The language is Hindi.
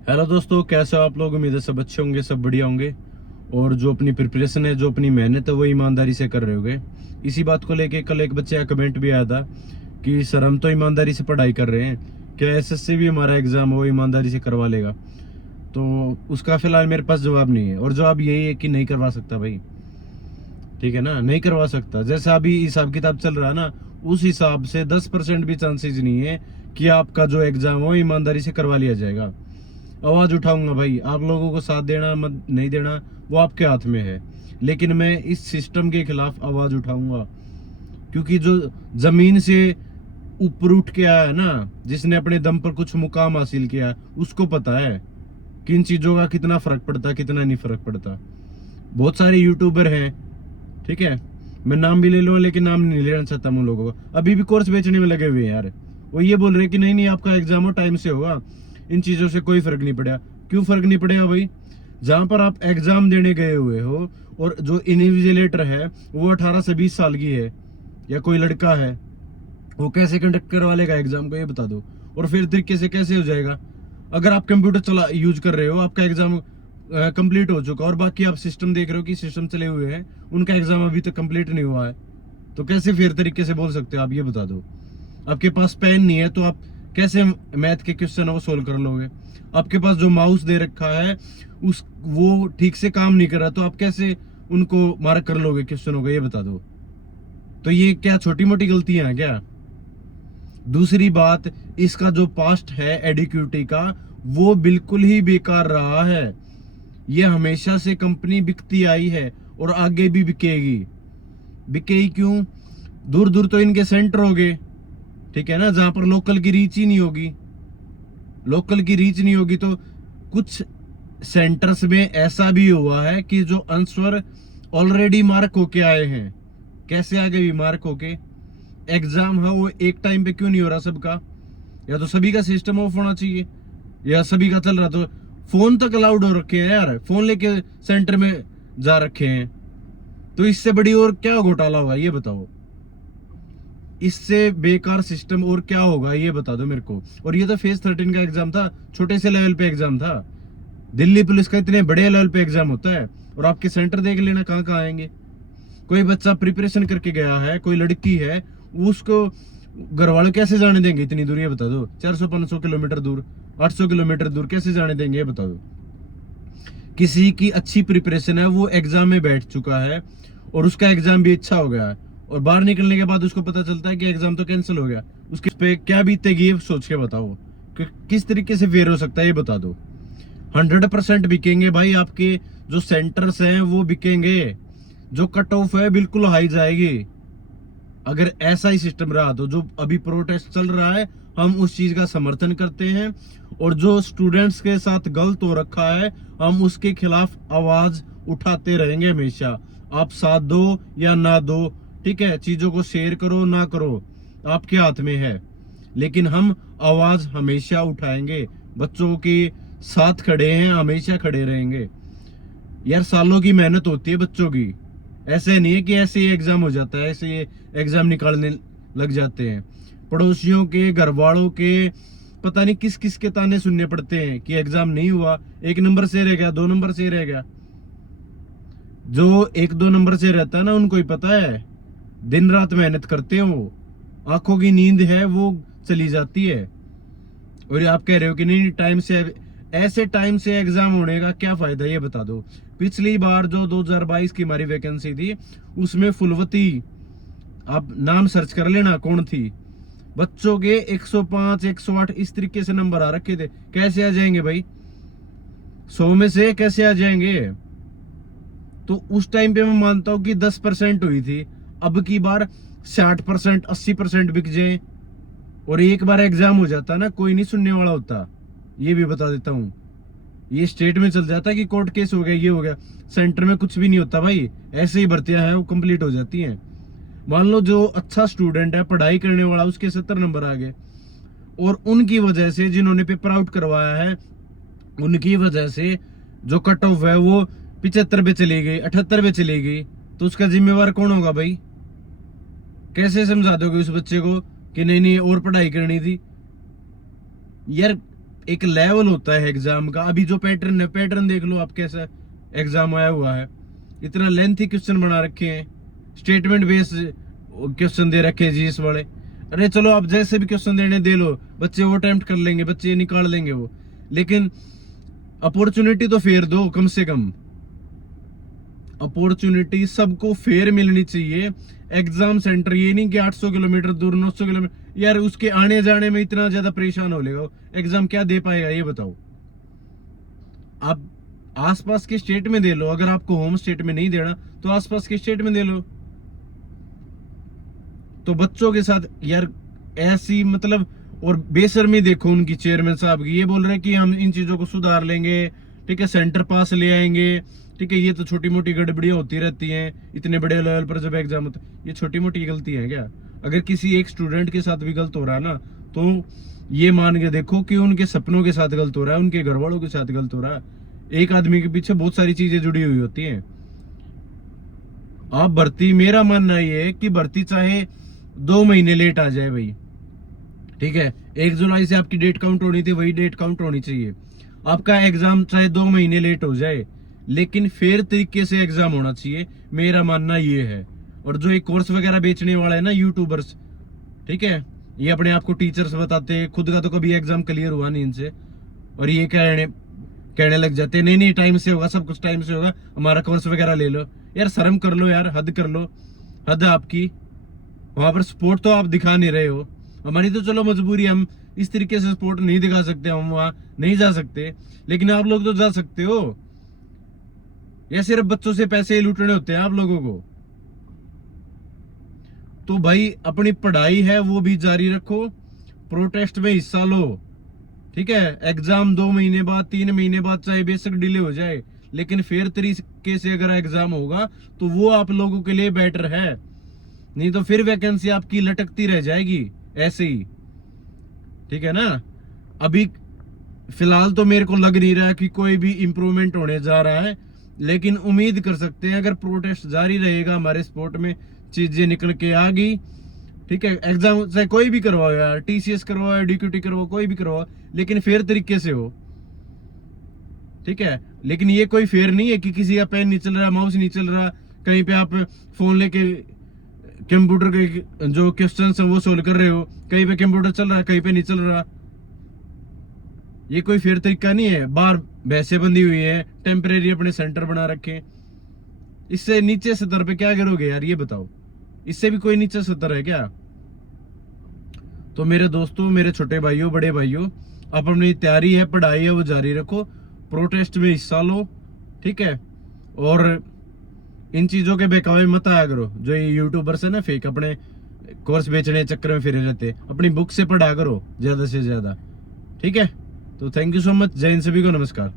हेलो दोस्तों, कैसे हो आप लोग। उम्मीद है सब अच्छे होंगे, सब बढ़िया होंगे। और जो अपनी प्रिपरेशन है, जो अपनी मेहनत है, वो ईमानदारी से कर रहे होगे। इसी बात को लेके कल एक बच्चे का कमेंट भी आया था कि सर हम तो ईमानदारी से पढ़ाई कर रहे हैं, क्या एसएससी भी हमारा एग्जाम वो ईमानदारी से करवा लेगा। तो उसका फिलहाल मेरे पास जवाब नहीं है, और जवाब यही है कि नहीं करवा सकता भाई। ठीक है ना, नहीं करवा सकता। जैसा अभी हिसाब किताब चल रहा है ना, उस हिसाब से 10% भी चांसेस नहीं है कि आपका जो एग्जाम हो ईमानदारी से करवा लिया जाएगा। आवाज उठाऊंगा भाई, आप लोगों को साथ देना मत नहीं देना वो आपके हाथ में है, लेकिन मैं इस सिस्टम के खिलाफ आवाज उठाऊंगा। क्योंकि जो जमीन से ऊपर उठ के आया है ना, जिसने अपने दम पर कुछ मुकाम हासिल किया, उसको पता है किन चीजों का कितना फर्क पड़ता, कितना नहीं फर्क पड़ता। बहुत सारे यूट्यूबर हैं, ठीक है, मैं नाम भी ले लूँ लेकिन नाम नहीं लेना चाहता उन लोगों का, अभी भी कोर्स बेचने में लगे हुए हैं यार। वो ये बोल रहे हैं कि नहीं नहीं आपका एग्जाम हो टाइम से होगा, इन चीजों से कोई फर्क नहीं पड़ेगा। क्यों फर्क नहीं पड़ेगा भाई? जहां पर आप एग्जाम देने गए हुए हो और जो इन्विजिलेटर है वो 18 से 20 साल की है, या कोई लड़का है, वो कैसे कंडक्ट करवा लेगा एग्जाम को, ये बता दो। और फिर तरीके से कैसे हो जाएगा? अगर आप कंप्यूटर चला यूज कर रहे हो, आपका एग्जाम कंप्लीट हो चुका, और बाकी आप सिस्टम देख रहे हो कि सिस्टम चले हुए हैं, उनका एग्जाम अभी तक कंप्लीट नहीं हुआ है, तो कैसे फिर तरीके से बोल सकते हो आप, ये बता दो। आपके पास पेन नहीं है तो आप कैसे मैथ के क्वेश्चन है वो सोल्व कर लोगे? आपके पास जो माउस दे रखा है उस वो ठीक से काम नहीं कर रहा, तो आप कैसे उनको मार्क कर लोगे क्वेश्चनों को, ये बता दो। तो ये क्या छोटी मोटी गलतियां हैं क्या? दूसरी बात, इसका जो पास्ट है एडिक्यूटी का, वो बिल्कुल ही बेकार रहा है। ये हमेशा से कंपनी बिकती आई है और आगे भी बिकेगी। बिकेगी क्यों? दूर दूर तो इनके सेंटर हो गए, ठीक है ना, जहां पर लोकल की रीच ही नहीं होगी। लोकल की रीच नहीं होगी तो कुछ सेंटर्स में ऐसा भी हुआ है कि जो आंसर ऑलरेडी मार्क होके आए हैं। कैसे आगे भी मार्क होके? एग्जाम है वो एक टाइम पे क्यों नहीं हो रहा सबका? या तो सभी का सिस्टम ऑफ होना चाहिए, या सभी का चल रहा तो फोन तक अलाउड हो रखे हैं यार, फोन लेके सेंटर में जा रखे हैं। तो इससे बड़ी और क्या घोटाला होगा, ये बताओ। इससे बेकार सिस्टम और क्या होगा, ये बता दो मेरे को। और ये तो फेज 13 का एग्जाम था, छोटे से लेवल पे एग्जाम था। दिल्ली पुलिस का इतने बड़े लेवल पे एग्जाम होता है, और आपके सेंटर देख लेना कहाँ कहाँ आएंगे। कोई बच्चा प्रिपरेशन करके गया है, कोई लड़की है, उसको घर वाले कैसे जाने देंगे इतनी दूर, ये बता दो। 400-500 किलोमीटर दूर, 800 किलोमीटर दूर कैसे जाने देंगे, ये बता दो। किसी की अच्छी प्रिपरेशन है, वो एग्जाम में बैठ चुका है और उसका एग्जाम भी अच्छा हो गया है, और बाहर निकलने के बाद उसको पता चलता है कि एग्जाम तो कैंसिल हो गया, उसके पे क्या बीतेगी ये सोच के बताओ कि किस तरीके से फेयर हो सकता है, ये बता दो। 100% बिकेंगे भाई, आपके जो सेंटर्स हैं वो बिकेंगे। जो कट ऑफ है बिल्कुल हाई जाएगी। अगर ऐसा ही सिस्टम रहा तो जो अभी प्रोटेस्ट चल रहा है, हम उस चीज का समर्थन करते हैं, और जो स्टूडेंट्स के साथ गलत हो रखा है हम उसके खिलाफ आवाज उठाते रहेंगे हमेशा। आप साथ दो या ना दो, ठीक है, चीजों को शेयर करो ना करो आपके हाथ में है, लेकिन हम आवाज हमेशा उठाएंगे। बच्चों के साथ खड़े हैं, हमेशा खड़े रहेंगे यार। सालों की मेहनत होती है बच्चों की, ऐसे नहीं है कि ऐसे ही एग्जाम हो जाता है, ऐसे ही एग्जाम निकालने लग जाते हैं। पड़ोसियों के, घर वालों के, पता नहीं किस किस के ताने सुनने पड़ते हैं कि एग्जाम नहीं हुआ, 1 नंबर से रह गया, 2 नंबर से रह गया। जो 1-2 नंबर से रहता है ना, उनको ही पता है, दिन रात मेहनत करते हैं वो, आंखों की नींद है वो चली जाती है। और आप कह रहे हो कि नहीं टाइम से, ऐसे टाइम से एग्जाम होने का क्या फायदा, ये बता दो। पिछली बार जो 2022 की हमारी वैकेंसी थी, उसमें फुलवती, आप नाम सर्च कर लेना कौन थी, बच्चों के 105 108 इस तरीके से नंबर आ रखे थे। कैसे आ जाएंगे भाई? 100 में से कैसे आ जाएंगे? तो उस टाइम पे मैं मानता हूं कि 10% हुई थी, अब की बार 60% 80% बिक जाए, और एक बार एग्जाम हो जाता ना, कोई नहीं सुनने वाला होता, ये भी बता देता हूँ। ये स्टेट में चल जाता कि कोर्ट केस हो गया, ये हो गया, सेंटर में कुछ भी नहीं होता भाई। ऐसे ही भर्तियां हैं वो कंप्लीट हो जाती हैं। मान लो जो अच्छा स्टूडेंट है, पढ़ाई करने वाला, उसके 70 नंबर आ गए, और उनकी वजह से जिन्होंने पेपर आउट करवाया है, उनकी वजह से जो कट ऑफ है वो 75 पे चली गई, 78 पे चली गई, तो उसका जिम्मेवार कौन होगा भाई? कैसे समझा दोगे उस बच्चे को कि नहीं नहीं और पढ़ाई करनी थी यार? एक लेवल होता है एग्जाम का। अभी जो पैटर्न है, पैटर्न देख लो आप कैसा एग्जाम आया हुआ है। इतना लेंथी क्वेश्चन बना रखे हैं, स्टेटमेंट बेस्ड क्वेश्चन दे रखे हैं जी इस वाले। अरे चलो आप जैसे भी क्वेश्चन देने दे लो, बच्चे वो अटेम्प्ट कर लेंगे, बच्चे निकाल लेंगे वो, लेकिन अपॉर्चुनिटी तो फेयर दो कम से कम। अपॉर्चुनिटी सबको फेयर मिलनी चाहिए। एग्जाम सेंटर ये नहीं कि 800 किलोमीटर दूर, 900 किलोमीटर, यार उसके आने जाने में इतना ज्यादा परेशान हो लेगा, एग्जाम क्या दे पाएगा ये बताओ। आप आसपास के स्टेट में दे लो, अगर आपको होम स्टेट में नहीं देना तो आसपास के स्टेट में दे लो। तो बच्चों के साथ यार ऐसी मतलब, और बेशर्मी देखो उनकी चेयरमैन साहब की, ये बोल रहे हैं कि हम इन चीजों को सुधार लेंगे, ठीक है, सेंटर पास ले आएंगे, ठीक है। ये तो छोटी मोटी गड़बड़ियां होती रहती हैं इतने बड़े लेवल पर जब एग्जाम होता है। ये छोटी मोटी गलती है क्या? अगर किसी एक स्टूडेंट के साथ भी गलत हो रहा है ना, तो ये मान के देखो कि उनके सपनों के साथ गलत हो रहा है, उनके घर वालों के साथ गलत हो रहा है। एक आदमी के पीछे बहुत सारी चीजें जुड़ी हुई होती हैं। आप भर्ती, मेरा मानना ये है कि भर्ती चाहे 2 महीने लेट आ जाए भाई, ठीक है, 1 जुलाई से आपकी डेट काउंट होनी थी, वही डेट काउंट होनी चाहिए। आपका एग्जाम चाहे 2 महीने लेट हो जाए, लेकिन फेयर तरीके से एग्जाम होना चाहिए, मेरा मानना ये है। और जो एक कोर्स वगैरह बेचने वाला है ना, यूट्यूबर्स, ठीक है, ये अपने आप को टीचर्स बताते हैं, खुद का तो कभी एग्जाम क्लियर हुआ नहीं इनसे, और ये कहने लग जाते हैं नहीं नहीं टाइम से होगा, सब कुछ टाइम से होगा, हमारा कोर्स वगैरह ले लो। यार शर्म कर लो यार, हद कर लो, हद आपकी। वहां पर सपोर्ट तो आप दिखा नहीं रहे हो। हमारी तो चलो मजबूरी, हम इस तरीके से सपोर्ट नहीं दिखा सकते, हम वहां नहीं जा सकते, लेकिन आप लोग तो जा सकते हो। या सिर्फ बच्चों से पैसे ही लूटने होते हैं आप लोगों को? तो भाई अपनी पढ़ाई है वो भी जारी रखो, प्रोटेस्ट में हिस्सा लो, ठीक है। एग्जाम 2 महीने बाद, 3 महीने बाद चाहे बेशक डिले हो जाए, लेकिन फेयर तरीके से अगर एग्जाम होगा तो वो आप लोगों के लिए बेटर है। नहीं तो फिर वैकेंसी आपकी लटकती रह जाएगी ऐसे ही, ठीक है ना। अभी फिलहाल तो मेरे को लग नहीं रहा कि कोई भी इंप्रूवमेंट होने जा रहा है, लेकिन उम्मीद कर सकते हैं अगर प्रोटेस्ट जारी रहेगा, हमारे स्पोर्ट में चीजें निकल के आ गई, ठीक है। एग्जाम चाहे कोई भी करवाओ यार, टीसीएस करवाओ, डीक्यूटी करवाओ, कोई भी करवाओ, लेकिन फेयर तरीके से हो, ठीक है। लेकिन ये कोई फेयर नहीं है कि किसी का पेन नहीं चल रहा, माउस नहीं चल रहा, कहीं पे आप फोन लेके कंप्यूटर के जो क्वेश्चन है वो सोल्व कर रहे हो, कहीं पे कंप्यूटर चल रहा है, कहीं पे नहीं चल रहा। ये कोई फेयर तरीका नहीं है। बाहर भैंसे बंधी हुई है, टेम्परेरी अपने सेंटर बना रखे, इससे नीचे सतर पे क्या करोगे यार ये बताओ? इससे भी कोई नीचे सतर है क्या? तो मेरे दोस्तों, मेरे छोटे भाइयों, बड़े भाइयों, आप अपनी तैयारी है, पढ़ाई है वो जारी रखो, प्रोटेस्ट में हिस्सा लो, ठीक है। और इन चीजों के बहकावे मत आया करो। जो ये यूट्यूबर्स है ना फेक, अपने कोर्स बेचने चक्कर में फिरे रहते, अपनी बुक से पढ़ा करो ज्यादा से ज्यादा, ठीक है। तो थैंक यू सो मच, जय हिंद, सभी को नमस्कार।